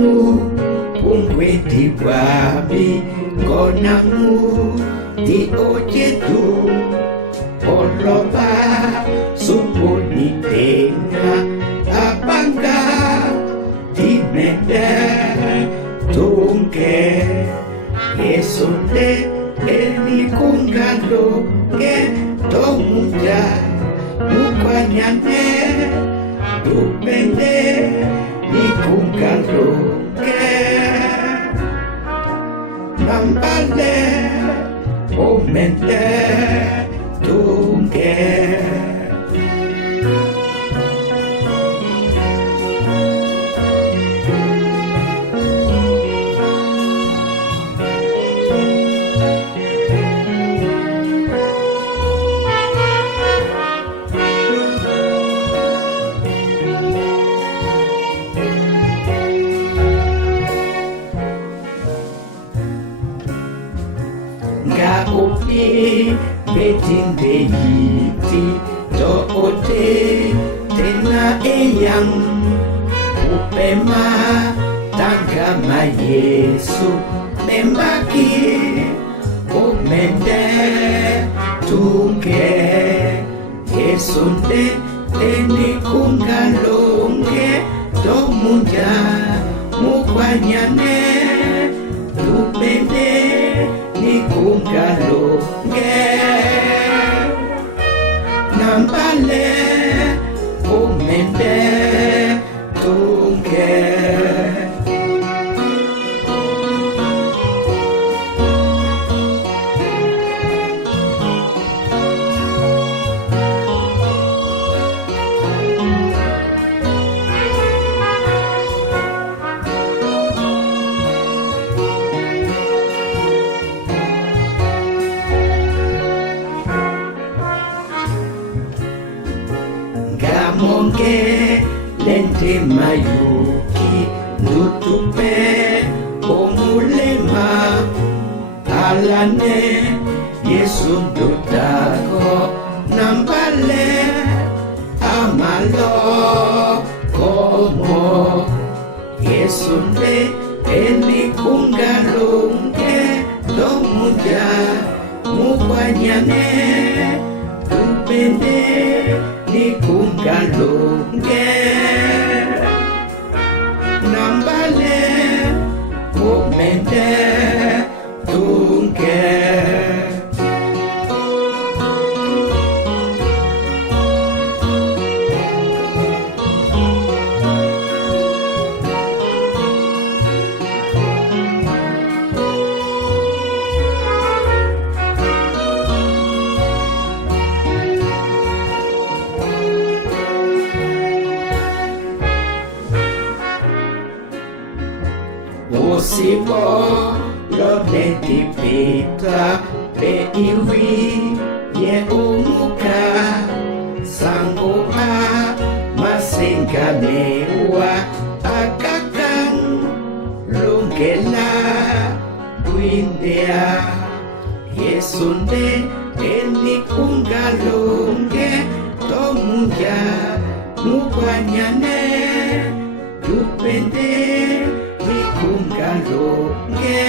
mu pungweti wabi konamu di ojetu oloba supuni tenga apanga di mende tungke Yesunde eni kungalo ke tomuja mukwanyane tupende ni kungalo ke nambale omente tungke Opi betinde yiti to ote tena eyang upema tangama Yesu membaki omende tunge Yesunde eni kungalonge tomunja mukwanyane tupende nikungalonge nambale omende tunge Monge lente mayuki nutupe omulema alane Yesu dutako nambale amalo komo Yesu nde eni kungalunge domuja mukwanyane tupende nikungalunge nambale omende tunge Osipo lode tipita pe iwi ye umuka sangoa masinganewa akakang lungela buindea Yesunde eni kungalunge tomuja mukwanyane tupende nikungalunge